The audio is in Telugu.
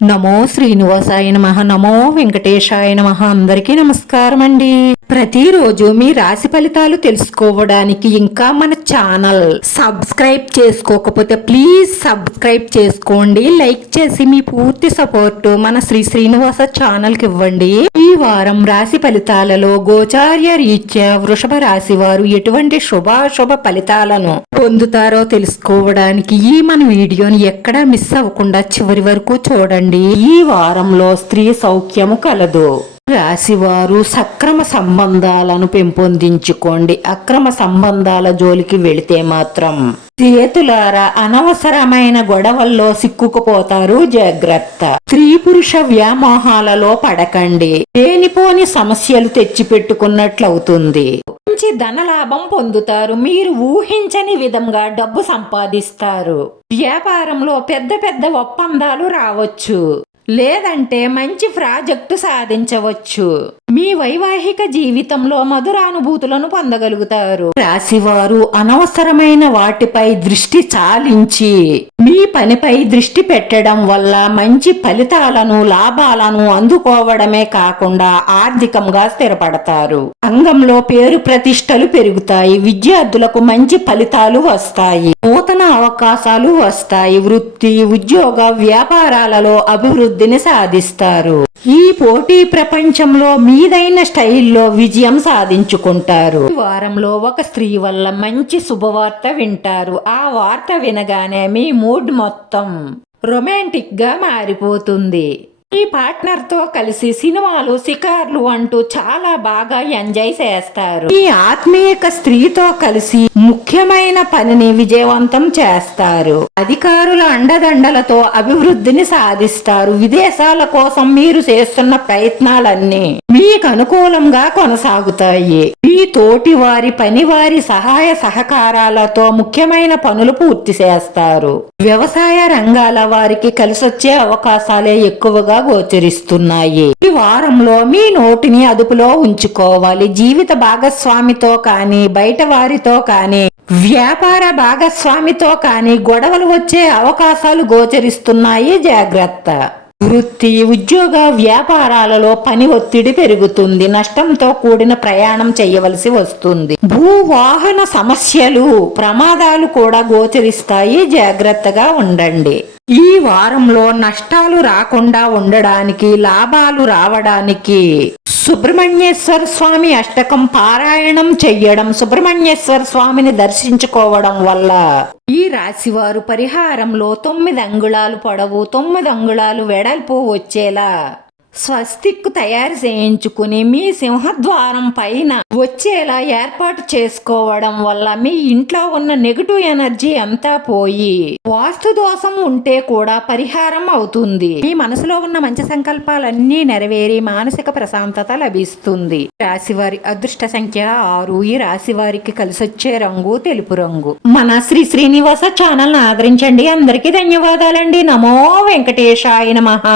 నమో శ్రీనివాసాయ నమః. నమో వెంకటేశాయ నమః. అందరికీ నమస్కారం అండి. ప్రతిరోజు మీ రాశి ఫలితాలు తెలుసుకోవడానికి ఇంకా మన ఛానల్ సబ్స్క్రైబ్ చేసుకోకపోతే ప్లీజ్ సబ్స్క్రైబ్ చేసుకోండి. లైక్ చేసి మీ పూర్తి సపోర్ట్ మన శ్రీనివాస ఛానల్ కి ఇవ్వండి. ఈ వారం రాశి ఫలితాలలో గోచార్య రీత్యా వృషభ రాశి వారు ఎటువంటి శుభాశుభ ఫలితాలను పొందుతారో తెలుసుకోవడానికి ఈ మన వీడియోని ఎక్కడా మిస్ అవ్వకుండా చివరి వరకు చూడండి. ఈ వారంలో స్త్రీ సౌఖ్యము కలదు. రాశివారు సక్రమ సంబంధాలను పెంపొందించుకోండి. అక్రమ సంబంధాల జోలికి వెళితే మాత్రం చేతులారా అనవసరమైన గొడవల్లో సిక్కుకుపోతారు. జాగ్రత్త. స్త్రీ పురుష వ్యామోహాలలో పడకండి. లేనిపోని సమస్యలు తెచ్చిపెట్టుకున్నట్లవుతుంది. మంచి ధనలాభం పొందుతారు. మీరు ఊహించని విధంగా డబ్బు సంపాదిస్తారు. వ్యాపారంలో పెద్ద పెద్ద ఒప్పందాలు రావచ్చు, లేదంటే మంచి ప్రాజెక్టు సాధించవచ్చు. మీ వైవాహిక జీవితంలో మధురానుభూతులను పొందగలుగుతారు. రాశివారు అనవసరమైన వాటిపై దృష్టి చాలించి మీ పనిపై దృష్టి పెట్టడం వల్ల మంచి ఫలితాలను లాభాలను అందుకోవడమే కాకుండా ఆర్థికంగా స్థిరపడతారు. రంగంలో పేరు ప్రతిష్టలు పెరుగుతాయి. విద్యార్థులకు మంచి ఫలితాలు వస్తాయి. నూతన అవకాశాలు వస్తాయి. వృత్తి ఉద్యోగ వ్యాపారాలలో అభివృద్ధిని సాధిస్తారు. ఈ పోటీ ప్రపంచంలో మీదైన స్టైల్లో విజయం సాధించుకుంటారు. ఈ వారంలో ఒక స్త్రీ వల్ల మంచి శుభవార్త వింటారు. ఆ వార్త వినగానే మీ మూడ్ మొత్తం రొమాంటిక్ గా మారిపోతుంది. ఈ పార్ట్నర్ తో కలిసి సినిమాలు షికార్లు అంటూ చాలా బాగా ఎంజాయ్ చేస్తారు. ఈ ఆత్మీయక స్త్రీతో కలిసి ముఖ్యమైన పనిని విజయవంతం చేస్తారు. అధికారుల అండదండలతో అభివృద్ధిని సాధిస్తారు. విదేశాల కోసం మీరు చేస్తున్న ప్రయత్నాలన్నీ మీకు అనుకూలంగా కొనసాగుతాయి. మీ తోటి వారి పని వారి సహాయ సహకారాలతో ముఖ్యమైన పనులు పూర్తి చేస్తారు. వ్యవసాయ రంగాల వారికి కలిసొచ్చే అవకాశాలే ఎక్కువగా గోచరిస్తున్నాయి. ఈ వారంలో మీ నోటిని అదుపులో ఉంచుకోవాలి. జీవిత భాగస్వామితో కానీ బయట వారితో కానీ వ్యాపార భాగస్వామితో కానీ గొడవలు వచ్చే అవకాశాలు గోచరిస్తున్నాయి. జాగ్రత్త. వృత్తి ఉద్యోగ వ్యాపారాలలో పని ఒత్తిడి పెరుగుతుంది. నష్టంతో కూడిన ప్రయాణం చేయవలసి వస్తుంది. భూవాహన సమస్యలు ప్రమాదాలు కూడా గోచరిస్తాయి. జాగ్రత్తగా ఉండండి. ఈ వారంలో నష్టాలు రాకుండా ఉండడానికి లాభాలు రావడానికి సుబ్రహ్మణ్యేశ్వర స్వామి అష్టకం పారాయణం చెయ్యడం, సుబ్రహ్మణ్యేశ్వర స్వామిని దర్శించుకోవడం వల్ల ఈ రాశివారు పరిహారంలో 9 అంగుళాలు పొడవు 9 అంగుళాలు వెడల్పు వచ్చేలా స్వస్తిక్ తయారు చేయించుకుని మీ సింహద్వారం పైన వచ్చేలా ఏర్పాటు చేసుకోవడం వల్ల మీ ఇంట్లో ఉన్న నెగటివ్ ఎనర్జీ అంతా పోయి వాస్తు దోషం ఉంటే కూడా పరిహారం అవుతుంది. మీ మనసులో ఉన్న మంచి సంకల్పాలన్నీ నెరవేరి మానసిక ప్రశాంతత లభిస్తుంది. రాశివారి అదృష్ట సంఖ్య 6. ఈ రాశి వారికి కలిసొచ్చే రంగు తెలుపు రంగు. మన శ్రీనివాస ఛానల్ ఆదరించండి. అందరికీ ధన్యవాదాలండి. నమో వెంకటేశాయ నమః.